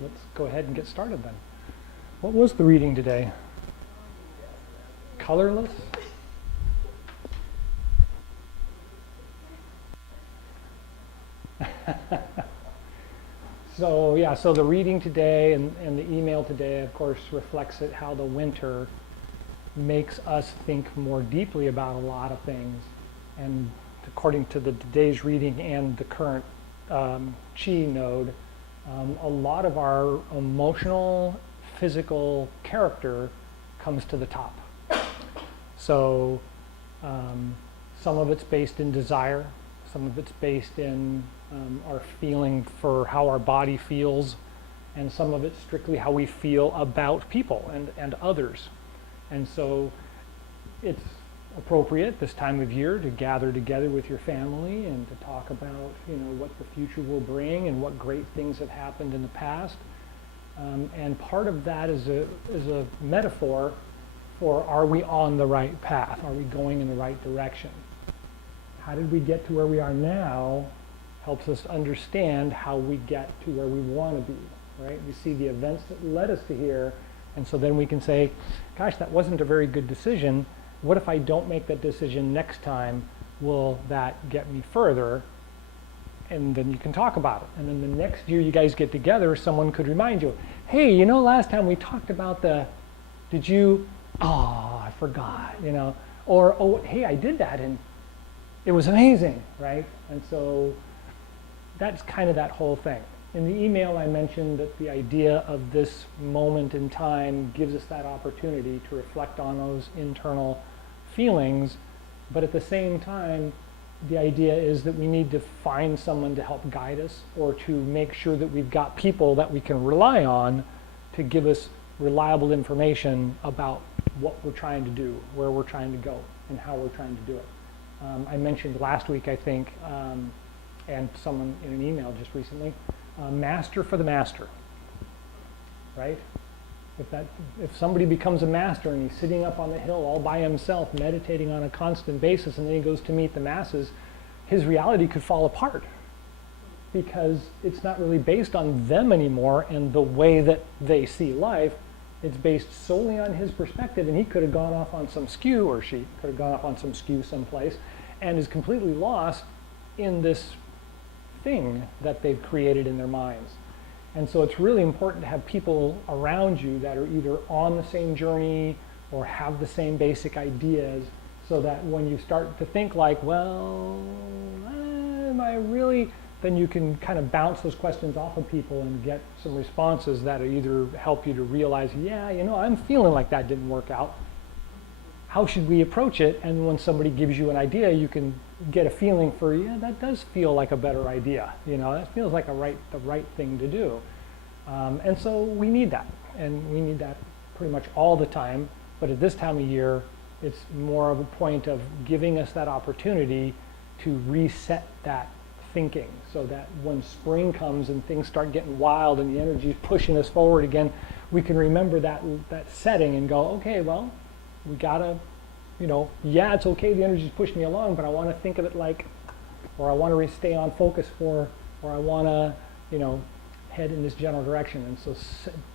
let's go ahead and get started then. What was the reading today? Colorless? So the reading today and the email today, of course, reflects it how the winter makes us think more deeply about a lot of things. And according to today's reading and the current Chi node, a lot of our emotional, physical character comes to the top. So some of it's based in desire, some of it's based in our feeling for how our body feels, and some of it's strictly how we feel about people and others. And so it's appropriate this time of year to gather together with your family and to talk about, what the future will bring and what great things have happened in the past. And part of that is a metaphor for, are we on the right path? Are we going in the right direction? How did we get to where we are now helps us understand how we get to where we want to be, right? We see the events that led us to here, and so then we can say, gosh, that wasn't a very good decision. What if I don't make that decision next time? Will that get me further? And then you can talk about it. And then the next year you guys get together, someone could remind you, hey, last time we talked about I forgot, or, oh, hey, I did that and it was amazing, right? And so that's kind of that whole thing. In the email, I mentioned that the idea of this moment in time gives us that opportunity to reflect on those internal feelings, but at the same time, the idea is that we need to find someone to help guide us, or to make sure that we've got people that we can rely on to give us reliable information about what we're trying to do, where we're trying to go, and how we're trying to do it. I mentioned last week, I think, and someone in an email just recently, master for the master, right? If somebody becomes a master and he's sitting up on the hill all by himself, meditating on a constant basis, and then he goes to meet the masses, his reality could fall apart because it's not really based on them anymore and the way that they see life. It's based solely on his perspective, and he could have gone off on some skew, or she could have gone off on some skew someplace, and is completely lost in this thing that they've created in their minds. And so it's really important to have people around you that are either on the same journey or have the same basic ideas, so that when you start to think like, well, am I really, then you can kind of bounce those questions off of people and get some responses that either help you to realize, yeah, I'm feeling like that didn't work out. How should we approach it? And when somebody gives you an idea, you can get a feeling for, yeah, that does feel like a better idea. That feels like the right thing to do. And so we need that, and we need that pretty much all the time. But at this time of year, it's more of a point of giving us that opportunity to reset that thinking, so that when spring comes and things start getting wild and the energy is pushing us forward again, we can remember that setting and go, okay, well, we gotta, yeah, it's okay, the energy's pushing me along, but I want to think of it like, or I want to stay on focus for, or I want to, head in this general direction. And so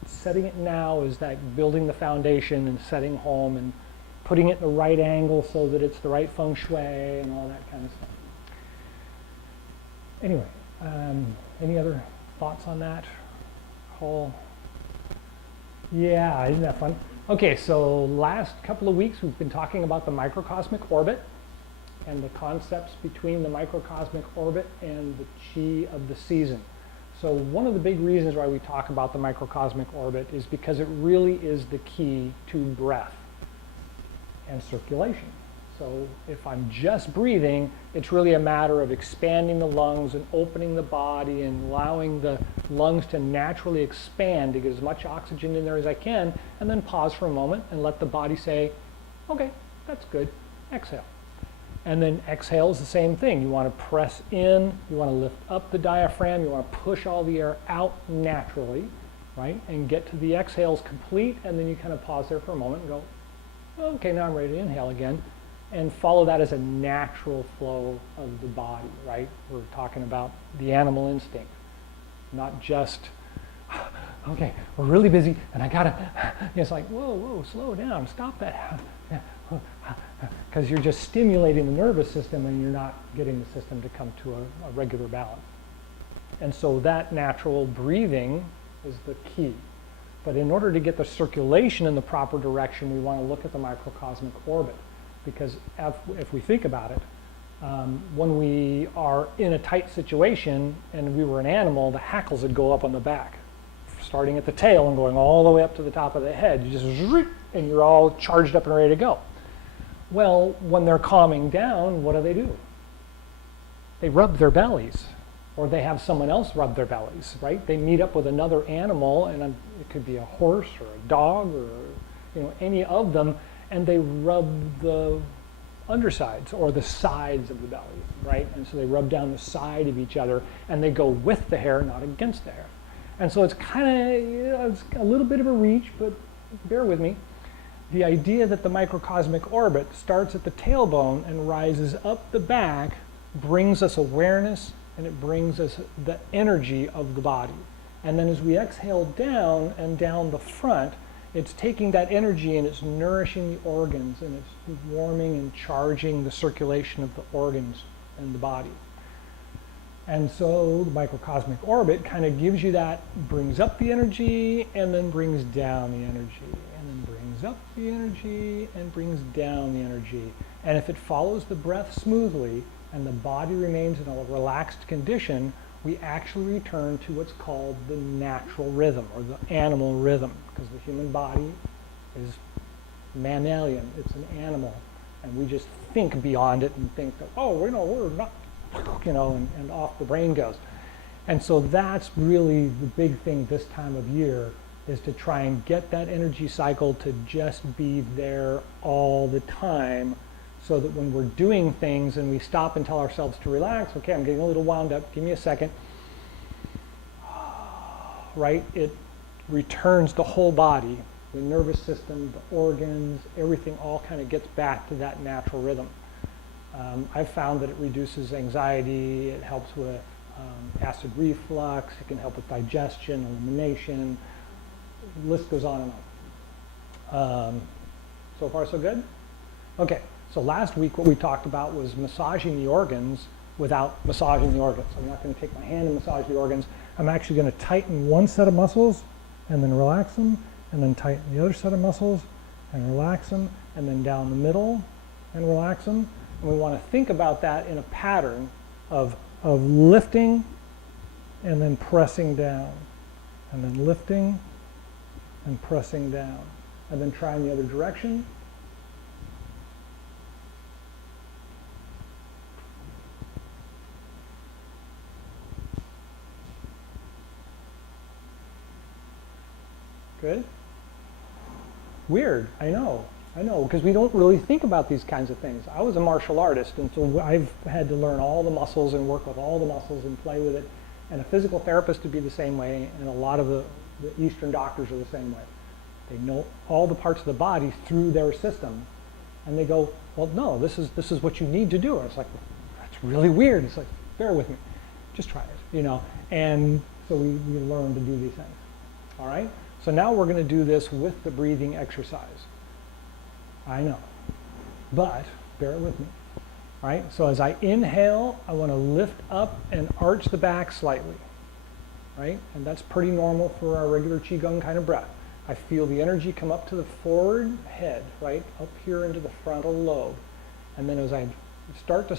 setting it now is that building the foundation and setting home and putting it in the right angle so that it's the right feng shui and all that kind of stuff. Anyway, any other thoughts on that whole? Yeah, isn't that fun? Okay, so last couple of weeks we've been talking about the microcosmic orbit and the concepts between the microcosmic orbit and the chi of the season. So one of the big reasons why we talk about the microcosmic orbit is because it really is the key to breath and circulation. So if I'm just breathing, it's really a matter of expanding the lungs and opening the body and allowing the lungs to naturally expand to get as much oxygen in there as I can, and then pause for a moment and let the body say, okay, that's good, exhale. And then exhale is the same thing. You want to press in, you want to lift up the diaphragm, you want to push all the air out naturally, right? And get to the exhales complete, and then you kind of pause there for a moment and go, okay, now I'm ready to inhale again. And follow that as a natural flow of the body, right? We're talking about the animal instinct, not just okay, we're really busy, and I gotta, it's like, whoa, slow down, stop that. Because you're just stimulating the nervous system and you're not getting the system to come to a regular balance. And so that natural breathing is the key. But in order to get the circulation in the proper direction, we want to look at the microcosmic orbit. Because if we think about it, when we are in a tight situation and we were an animal, the hackles would go up on the back, starting at the tail and going all the way up to the top of the head. You just, and you're all charged up and ready to go. Well, when they're calming down, what do? They rub their bellies, or they have someone else rub their bellies, right? They meet up with another animal, and it could be a horse or a dog or any of them, and they rub the undersides or the sides of the belly, right? And so they rub down the side of each other, and they go with the hair, not against the hair. And so it's kind of, it's a little bit of a reach, but bear with me. The idea that the microcosmic orbit starts at the tailbone and rises up the back brings us awareness, and it brings us the energy of the body. And then as we exhale down and down the front, it's taking that energy and it's nourishing the organs, and it's warming and charging the circulation of the organs in the body. And so the microcosmic orbit kind of gives you that, brings up the energy and then brings down the energy, and then brings up the energy and brings down the energy. And if it follows the breath smoothly and the body remains in a relaxed condition, we actually return to what's called the natural rhythm, or the animal rhythm, because the human body is mammalian, it's an animal, and we just think beyond it and think that, oh, we're not, and off the brain goes. And so that's really the big thing this time of year, is to try and get that energy cycle to just be there all the time, so that when we're doing things and we stop and tell ourselves to relax, okay, I'm getting a little wound up, give me a second, right? It returns the whole body, the nervous system, the organs, everything all kind of gets back to that natural rhythm. I've found that it reduces anxiety, it helps with acid reflux, it can help with digestion, elimination, the list goes on and on. So far so good? Okay. So last week what we talked about was massaging the organs without massaging the organs. I'm not going to take my hand and massage the organs. I'm actually going to tighten one set of muscles and then relax them, and then tighten the other set of muscles and relax them, and then down the middle and relax them. And we want to think about that in a pattern of lifting and then pressing down, and then lifting and pressing down, and then trying the other direction. Good? Weird, I know, because we don't really think about these kinds of things. I was a martial artist, and so I've had to learn all the muscles and work with all the muscles and play with it. And a physical therapist would be the same way, and a lot of the Eastern doctors are the same way. They know all the parts of the body through their system, and they go, well, no, this is what you need to do. And it's like, that's really weird. It's like, bear with me, just try it, And so we learn to do these things, all right? So now we're going to do this with the breathing exercise. I know, but bear with me. All right, so as I inhale, I want to lift up and arch the back slightly, right? And that's pretty normal for our regular Chi Gung kind of breath. I feel the energy come up to the forward head, right? Up here into the frontal lobe. And then as I start to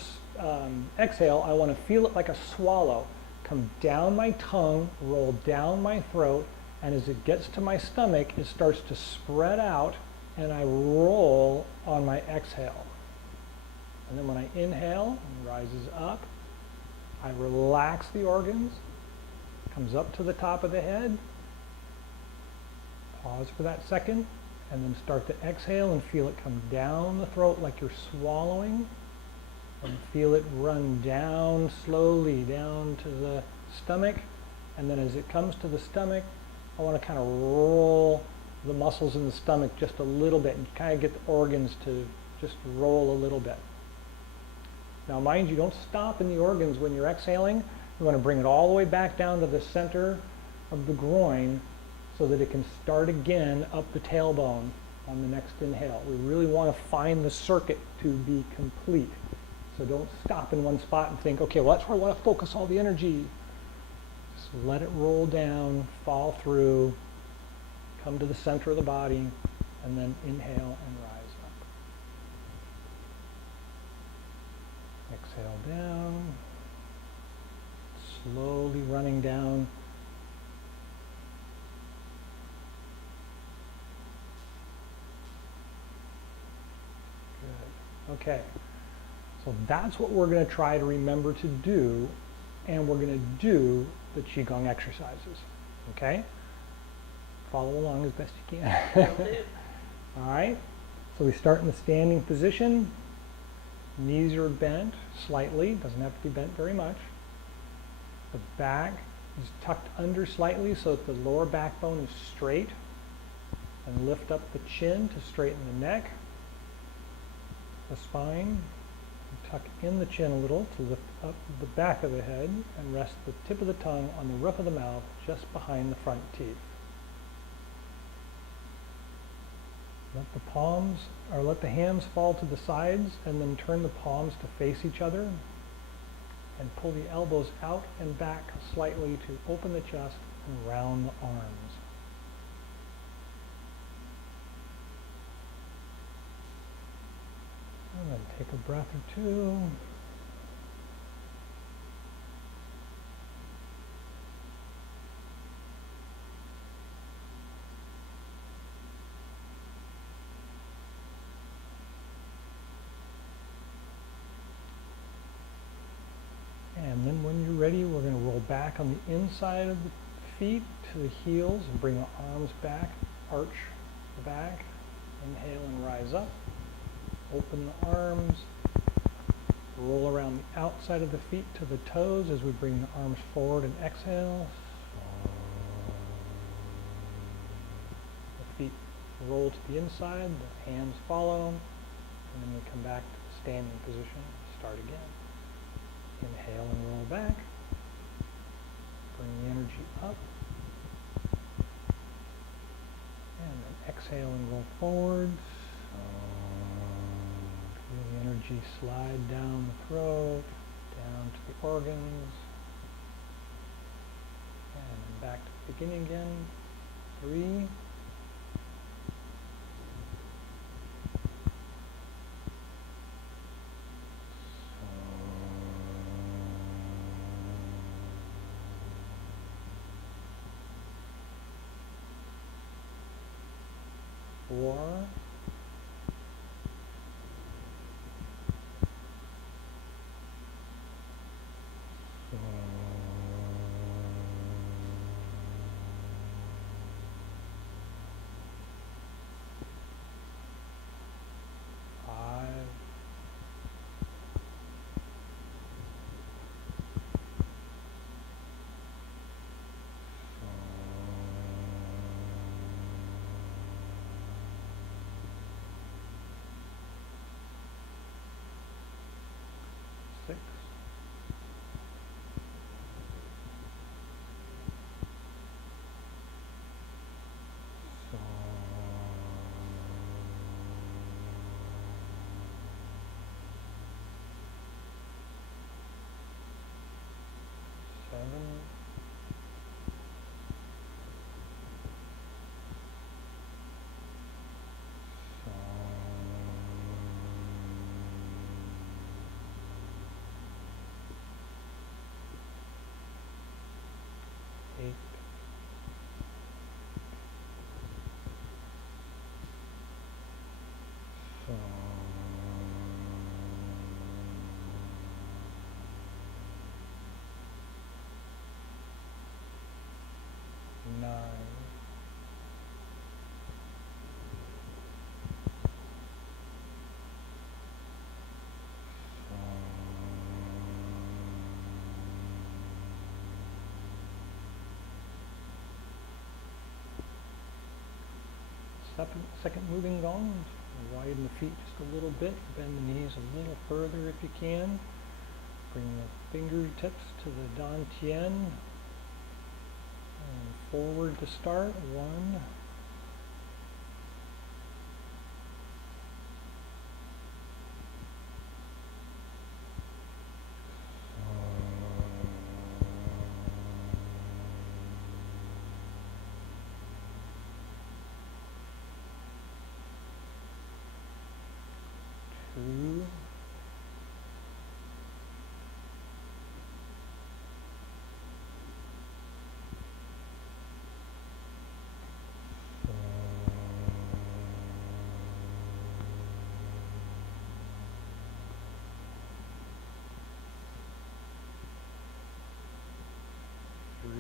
exhale, I want to feel it like a swallow. Come down my tongue, roll down my throat, and as it gets to my stomach, it starts to spread out, and I roll on my exhale. And then when I inhale, it rises up. I relax the organs, comes up to the top of the head. Pause for that second, and then start to exhale and feel it come down the throat like you're swallowing, and feel it run down slowly down to the stomach. And then as it comes to the stomach, I want to kind of roll the muscles in the stomach just a little bit and kind of get the organs to just roll a little bit. Now mind you, don't stop in the organs when you're exhaling. You want to bring it all the way back down to the center of the groin so that it can start again up the tailbone on the next inhale. We really want to find the circuit to be complete. So don't stop in one spot and think, okay, well, that's where I want to focus all the energy. Just let it roll down, fall through, come to the center of the body, and then inhale and rise up. Exhale down, slowly running down. Good. Okay. So that's what we're going to try to remember to do, and we're going to do the Chi Gung exercises. Okay? Follow along as best you can. All right? So we start in the standing position. Knees are bent slightly, doesn't have to be bent very much. The back is tucked under slightly so that the lower backbone is straight. And lift up the chin to straighten the neck, the spine. Tuck in the chin a little to lift up the back of the head and rest the tip of the tongue on the roof of the mouth just behind the front teeth. Let the hands fall to the sides and then turn the palms to face each other and pull the elbows out and back slightly to open the chest and round the arms. And then take a breath or two. And then when you're ready, we're going to roll back on the inside of the feet to the heels and bring the arms back, arch the back, inhale and rise up. Open the arms, roll around the outside of the feet to the toes as we bring the arms forward and exhale. The feet roll to the inside, the hands follow, and then we come back to the standing position. Start again. Inhale and roll back. Bring the energy up. And then exhale and roll forward. Feel the energy slide down the throat, down to the organs, and then back to the beginning again. 3, 4, 5, 6, 7, 8, 9, 2nd moving gong. Widen the feet just a little bit, bend the knees a little further if you can. Bring the fingertips to the dantian. And forward to start. 1. Two. 3. 4.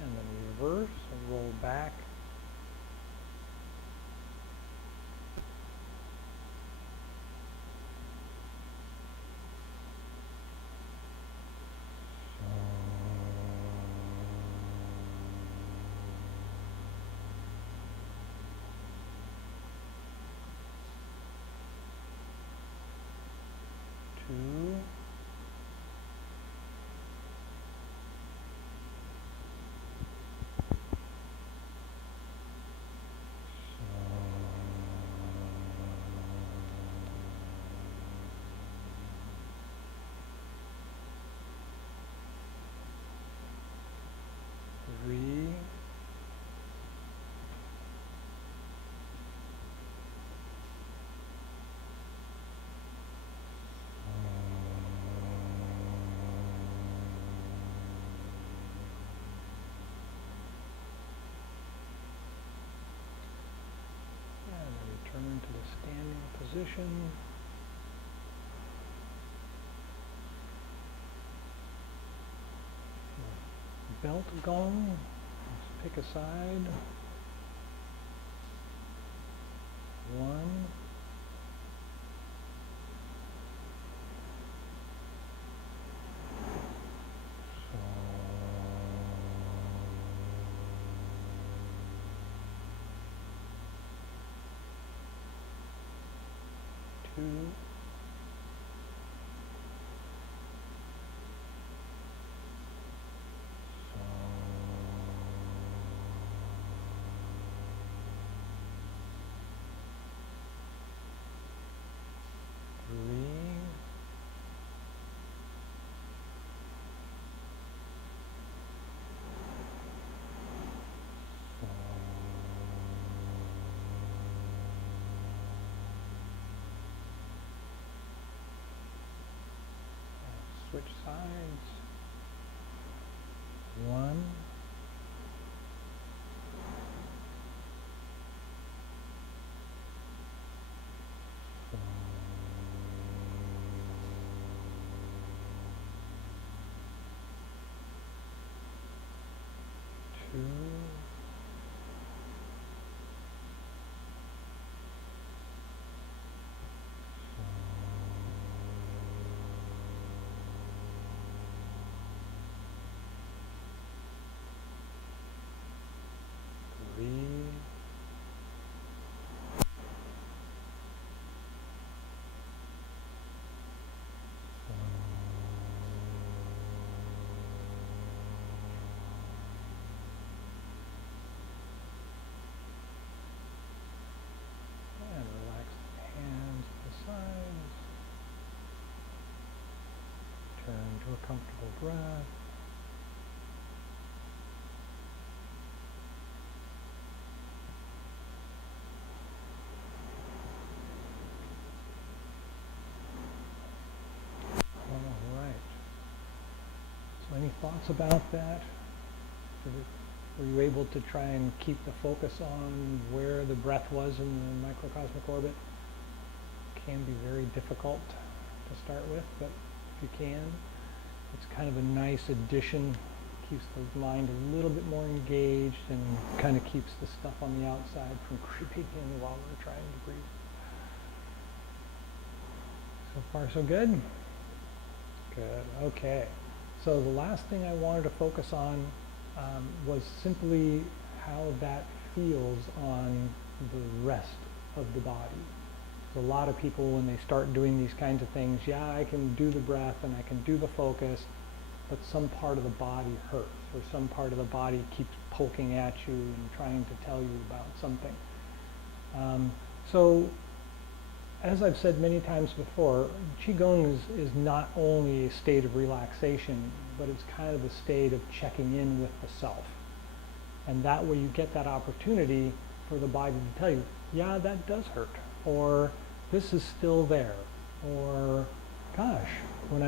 And then reverse and roll back. Two. 3. 4. Return to the standing position. Belt gong. Let's pick a side. 1. 2. 3. 4. Switch sides. 1. 2. 3. 5. Turn to a comfortable breath. All right. So any thoughts about that? Were you able to try and keep the focus on where the breath was in the microcosmic orbit? Can be very difficult to start with, but if you can, it's kind of a nice addition. Keeps the mind a little bit more engaged and kind of keeps the stuff on the outside from creeping in while we're trying to breathe. So far, so good? Good. Okay. So the last thing I wanted to focus on was simply how that feels on the rest of the body. So a lot of people, when they start doing these kinds of things, yeah, I can do the breath and I can do the focus, but some part of the body hurts, or some part of the body keeps poking at you and trying to tell you about something. So, as I've said many times before, Chi Gung is not only a state of relaxation, but it's kind of a state of checking in with the self. And that way you get that opportunity for the body to tell you, yeah, that does hurt, or this is still there, or gosh, when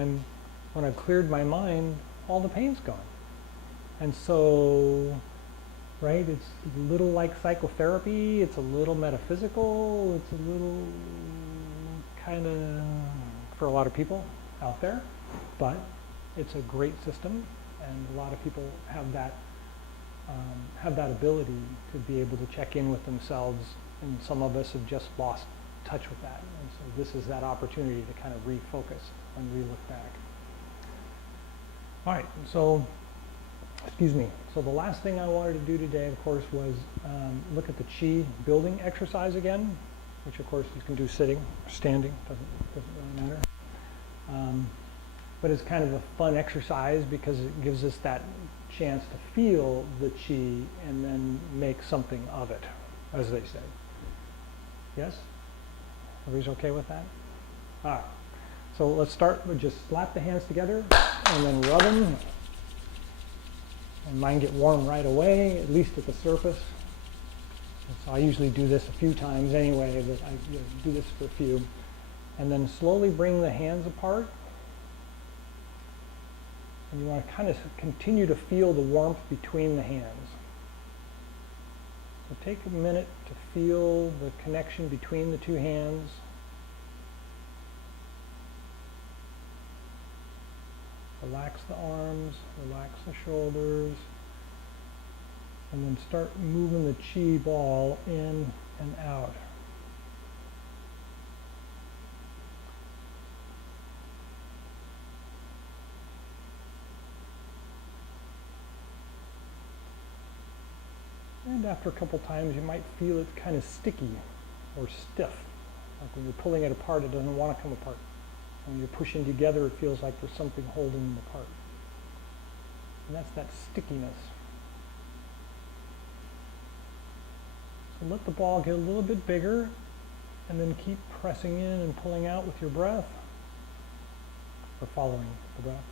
I've cleared my mind, all the pain's gone. And so, right, it's a little like psychotherapy, it's a little metaphysical, it's a little kind of, for a lot of people out there, but it's a great system, and a lot of people have that ability to be able to check in with themselves, and some of us have just lost touch with that. And so this is that opportunity to kind of refocus and re-look back. All right, so, excuse me. So the last thing I wanted to do today, of course, was look at the Chi building exercise again, which of course you can do sitting or standing, doesn't really matter. But it's kind of a fun exercise because it gives us that chance to feel the Chi and then make something of it, as they say. Yes? Everybody's okay with that? All right. So let's start with just slap the hands together and then rub them. And mine get warm right away, at least at the surface. And so I usually do this a few times anyway, but I do this for a few. And then slowly bring the hands apart. And you want to kind of continue to feel the warmth between the hands. So take a minute to feel the connection between the two hands. Relax the arms, relax the shoulders, and then start moving the Chi ball in and out. And after a couple times, you might feel it kind of sticky or stiff. Like when you're pulling it apart, it doesn't want to come apart. When you're pushing together, it feels like there's something holding them apart. And that's that stickiness. So let the ball get a little bit bigger, and then keep pressing in and pulling out with your breath, or following the breath.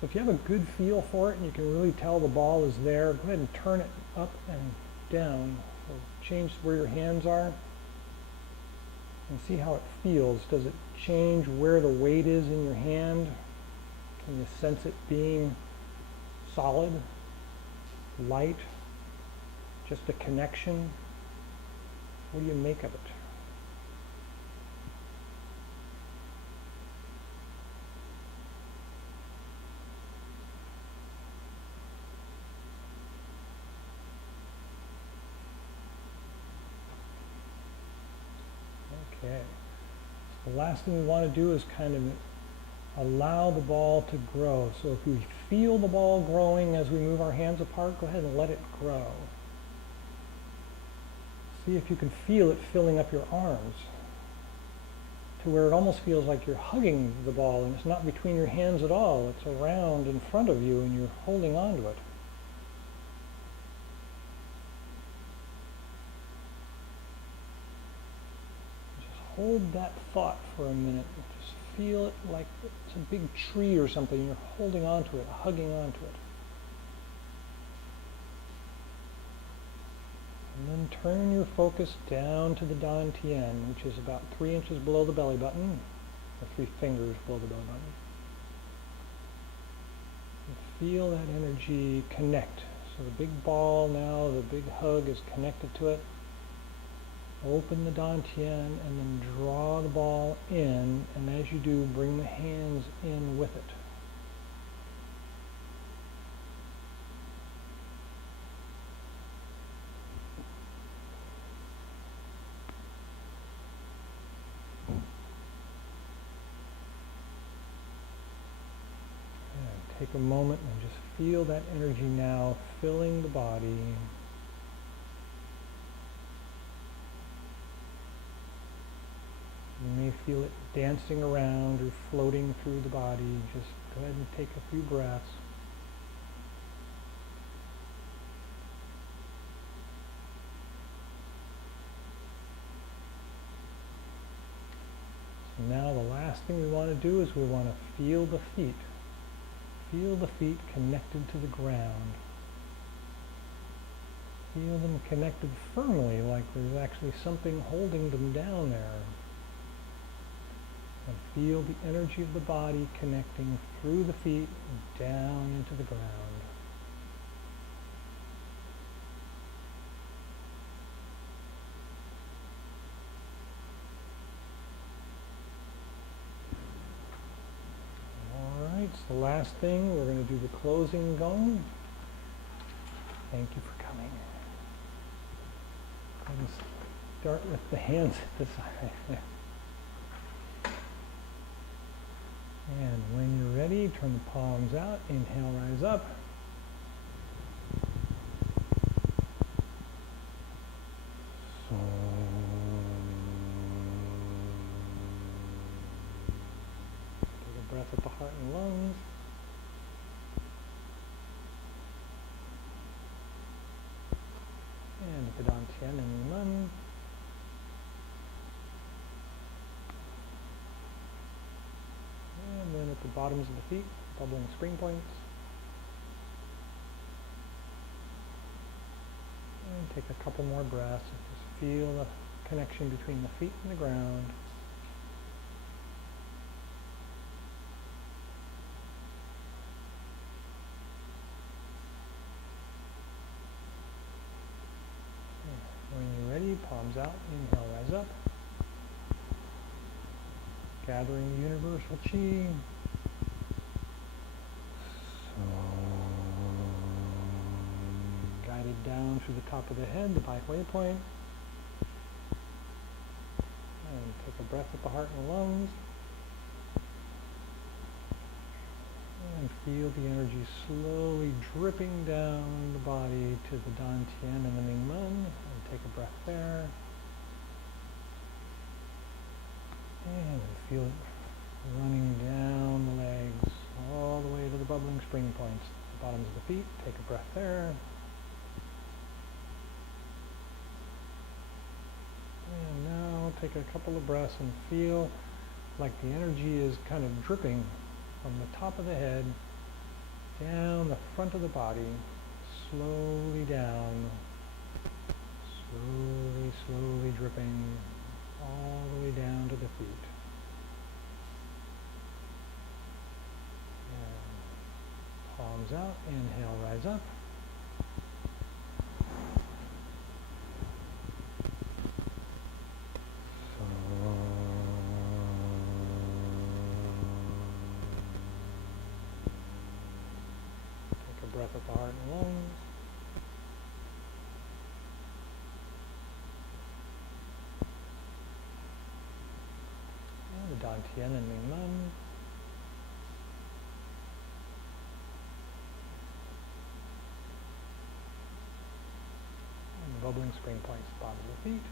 So if you have a good feel for it and you can really tell the ball is there, go ahead and turn it up and down. So change where your hands are and see how it feels. Does it change where the weight is in your hand? Can you sense it being solid, light, just a connection? What do you make of it? Okay, so the last thing we want to do is kind of allow the ball to grow. So if we feel the ball growing as we move our hands apart, go ahead and let it grow. See if you can feel it filling up your arms to where it almost feels like you're hugging the ball, and it's not between your hands at all. It's around in front of you and you're holding on to it. Hold that thought for a minute. Just feel it like it's a big tree or something. You're holding on to it, hugging on to it. And then turn your focus down to the Dantian, which is about 3 inches below the belly button, or 3 fingers below the belly button. And feel that energy connect. So the big ball now, the big hug is connected to it. Open the Dantian and then draw the ball in, and as you do, bring the hands in with it. take a moment and just feel that energy now filling the body. You may feel it dancing around or floating through the body. Just go ahead and take a few breaths. So now the last thing we want to do is we want to feel the feet. Feel the feet connected to the ground. Feel them connected firmly, like there's actually something holding them down there. And feel the energy of the body connecting through the feet down into the ground. So the last thing, we're going to do the closing Gung. Thank you for coming. Let's start with the hands at the side. And when you're ready, turn the palms out. Inhale, rise up. Breath at the heart and lungs. And at the Dantian and Mun. And then at the bottoms of the feet, bubbling spring points. And take a couple more breaths. Just feel the connection between the feet and the ground. Palms out, inhale, rise up. Gathering universal chi. Guided down through the top of the head, the Bai Hui point. And take a breath at the heart and lungs. And feel the energy slowly dripping down the body to the Dantian and the Mingmen. Take a breath there. And feel it running down the legs all the way to the bubbling spring points, the bottoms of the feet. Take a breath there. And now take a couple of breaths and feel like the energy is kind of dripping from the top of the head down the front of the body, slowly down. Slowly, slowly dripping all the way down to the feet. And palms out, inhale, rise up. Take a breath at the heart and lungs. Dantian and Mingmen. And the bubbling spring points at the bottom of the feet.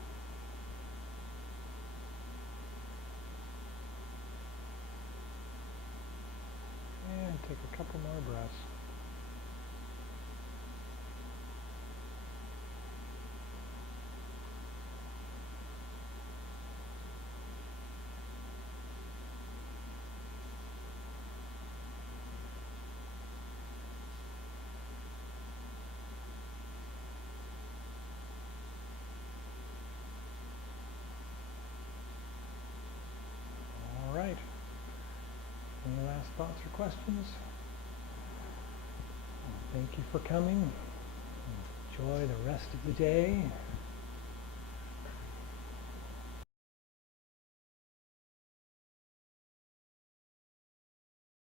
And take a couple more breaths. Any last thoughts or questions? Thank you for coming. Enjoy the rest of the day.